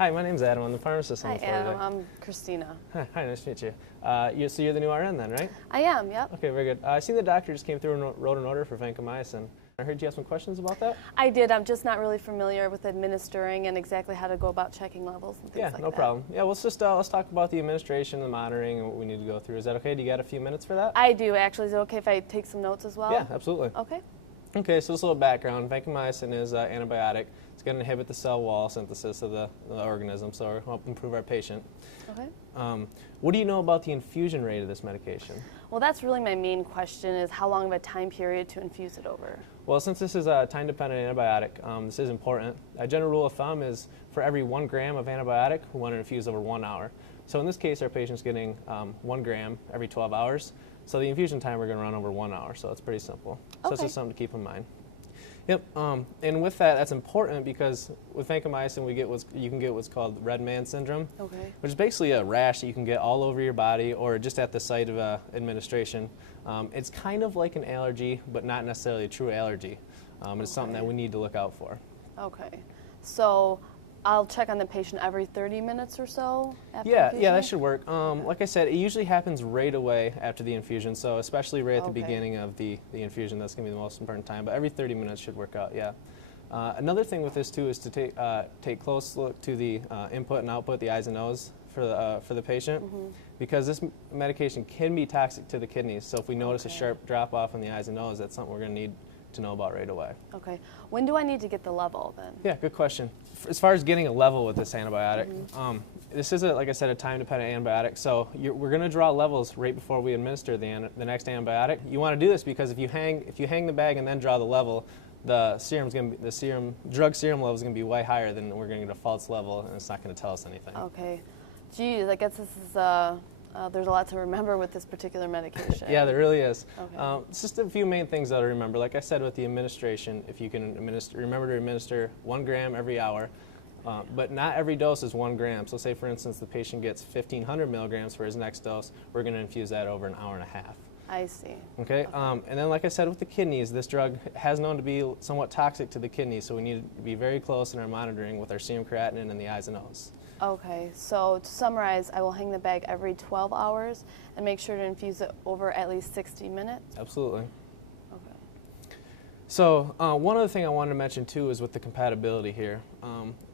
Hi, my name's Adam. I'm the pharmacist on Hi, the floor Adam. today. I'm Christina. Hi, nice to meet you. So you're the new RN then, right? I am, yep. Okay, very good. I see the doctor just came through and wrote an order for Vancomycin. I heard you have some questions about that? I did. I'm just not really familiar with administering and exactly how to go about checking levels and things like that. Yeah, no problem. Yeah, let's talk about the administration, the monitoring, and what we need to go through. Is that okay? Do you got a few minutes for that? I do, actually. Is it okay if I take some notes as well? Yeah, absolutely. Okay. Okay, so just a little background. Vancomycin is an antibiotic. It's going to inhibit the cell wall synthesis of the organism, so it'll help improve our patient. Okay. What do you know about the infusion rate of this medication? Well, that's really my main question, is how long of a time period to infuse it over? Well, since this is a time-dependent antibiotic, this is important. A general rule of thumb is for every 1 gram of antibiotic, we want to infuse over 1 hour. So in this case, our patient's getting 1 gram every 12 hours. So the infusion time, we're going to run over 1 hour, so it's pretty simple. So that's just something to keep in mind. Yep, and with that, that's important because with vancomycin, you can get what's called red man syndrome, which is basically a rash that you can get all over your body or just at the site of administration. It's kind of like an allergy, but not necessarily a true allergy. It's something that we need to look out for. Okay, so I'll check on the patient every 30 minutes or so after infusion? Yeah, that should work. Like I said, it usually happens right away after the infusion, so especially right at the beginning of the infusion, that's going to be the most important time, but every 30 minutes should work out, yeah. Another thing with this, too, is to take close look to the input and output, the eyes and nose, for the patient, because this medication can be toxic to the kidneys, so if we notice a sharp drop-off in the eyes and nose, that's something we're going to need to know about right away. Okay. When do I need to get the level then? Yeah, good question. As far as getting a level with this antibiotic, this is, like I said, a time-dependent antibiotic, so we're going to draw levels right before we administer the next antibiotic. You want to do this because if you hang the bag and then draw the level, the drug serum level is going to be way higher than we're going to get a false level, and it's not going to tell us anything. Okay. Geez, I guess this is there's a lot to remember with this particular medication. Yeah, there really is. Okay. It's just a few main things that I remember. Like I said with the administration, if you can remember to administer 1 gram every hour, but not every dose is 1 gram. So say, for instance, the patient gets 1,500 milligrams for his next dose, we're going to infuse that over an hour and a half. I see. Okay, and then like I said with the kidneys, this drug has known to be somewhat toxic to the kidneys, so we need to be very close in our monitoring with our serum creatinine in the eyes and nose. Okay, so to summarize, I will hang the bag every 12 hours and make sure to infuse it over at least 60 minutes? Absolutely. Okay. So one other thing I wanted to mention too is with the compatibility here.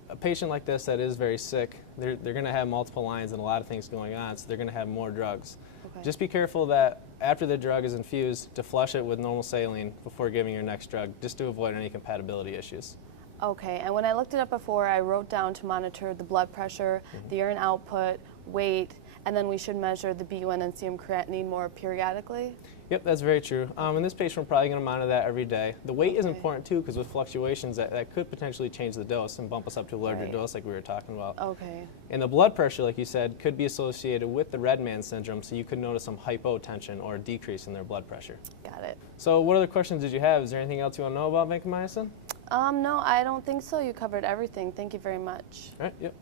A patient like this that is very sick, they're going to have multiple lines and a lot of things going on, so they're going to have more drugs. Okay. Just be careful that after the drug is infused, to flush it with normal saline before giving your next drug, just to avoid any compatibility issues. Okay, and when I looked it up before, I wrote down to monitor the blood pressure, the urine output, weight, and then we should measure the BUN and serum creatinine more periodically? Yep, that's very true. In this patient, we're probably going to monitor that every day. The weight is important too, because with fluctuations, that could potentially change the dose and bump us up to a larger dose like we were talking about. Okay. And the blood pressure, like you said, could be associated with the red man syndrome, so you could notice some hypotension or a decrease in their blood pressure. Got it. So what other questions did you have? Is there anything else you want to know about vancomycin? No, I don't think so. You covered everything. Thank you very much. All right, yep.